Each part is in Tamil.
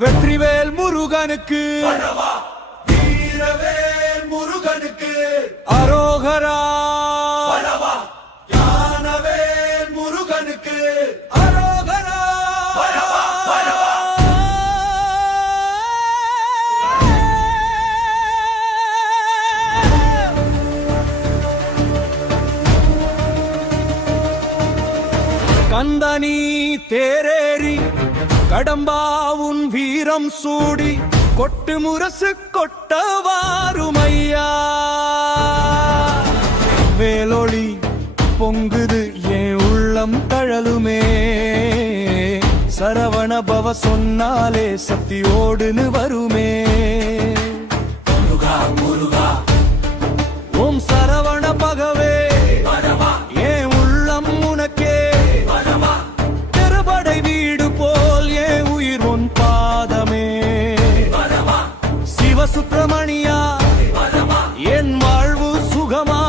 வெற்றிவேல் முருகனுக்கு. வீரவேல் முருகனுக்கு. அரோகரா. ஞானவேல் முருகனுக்கு. அரோகரா. கந்தனி தேரேறி கடம்பாவுன் வீரம் சூடி கொட்டு முரசு கொட்டவாருமையா? வேலொளி பொங்குது என் உள்ளம் தழலுமே. சரவண பவ சொன்னாலே சக்தியோடுன்னு வருமே. முருகா முருகா. சுப்பிரமணியா. என் வாழ்வு சுகமா?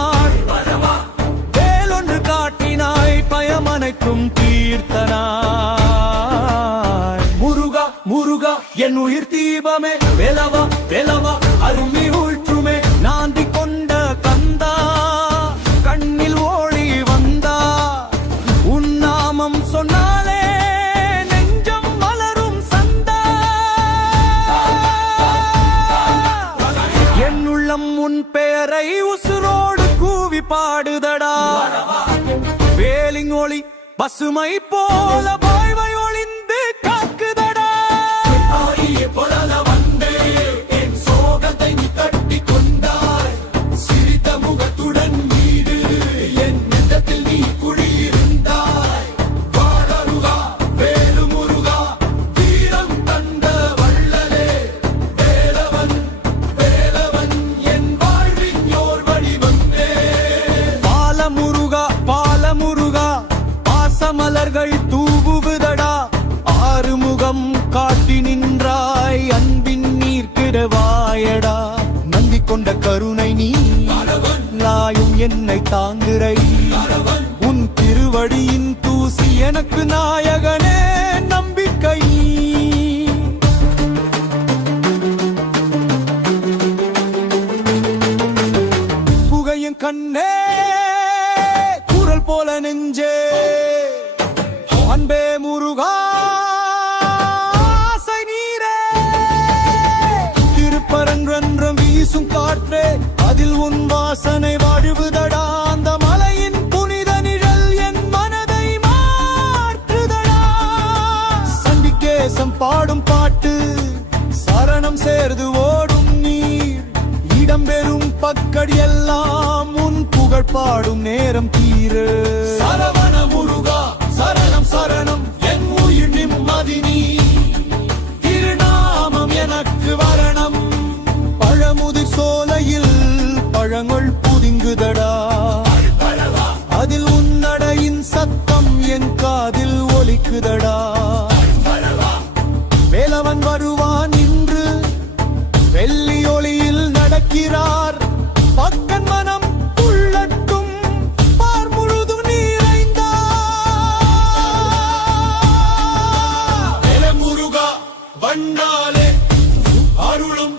வேலொன்று காட்டினாய் பயமனைக்கும் தீர்த்தனாய் முருகா முருகா என் உயிர் தீபமே. வேலவா வேலவா அருமே உள்ளம் உன் பெயரை உசுரோடு கூவி பாடுதடா. வேலிங் ஒளி பசுமை போல பாசமலர்கள் தூவுவதடா ஆறுமுகம் காட்டி நின்றாய். அன்பின் நீர்க்கிடவாயடா நந்தி கொண்ட கருணை நீ. நாயும் என்னை தாங்குறை. உன் திருவடியின் தூசி எனக்கு நாயகனே நம்பிக்கை புகையும் கண்ணே குரல் போல நெஞ்சே. அன்பே முருகா ஆசை நீரே. திருப்பரன்றன்றம் வீசும் காற்றே அதில் உன் வாசனை வாழ்வுதடா. அந்த மலையின் புனித நிழல் என் மனதை மாற்றுதடா. சண்டிகேசம் பாடும் பாட்டு சரணம் சேர்ந்து ஓடும் நீர். இடம்பெறும் பக்கடி எல்லாம் உன் புகழ் பாடும் நேரம் தீரு. புதிங்குதடா அதில் உன்னடையின் சத்தம் என் காதில் ஒலிக்குதடா. வேலவன் வருவான் இன்று வெள்ளி ஒளியில் நடக்கிறார். பக்கன் மனம் உள்ளட்டும் பார் முழுதும் முருகா வண்ணாலே அருளும்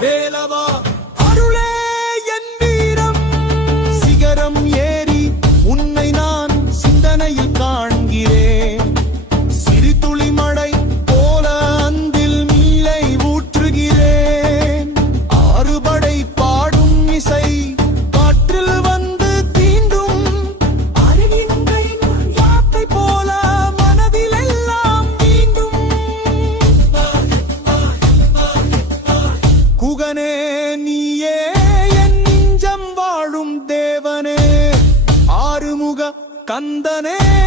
Belaba. நீயே என் நெஞ்சம் வாழும் தேவனே. ஆறுமுக கந்தனே.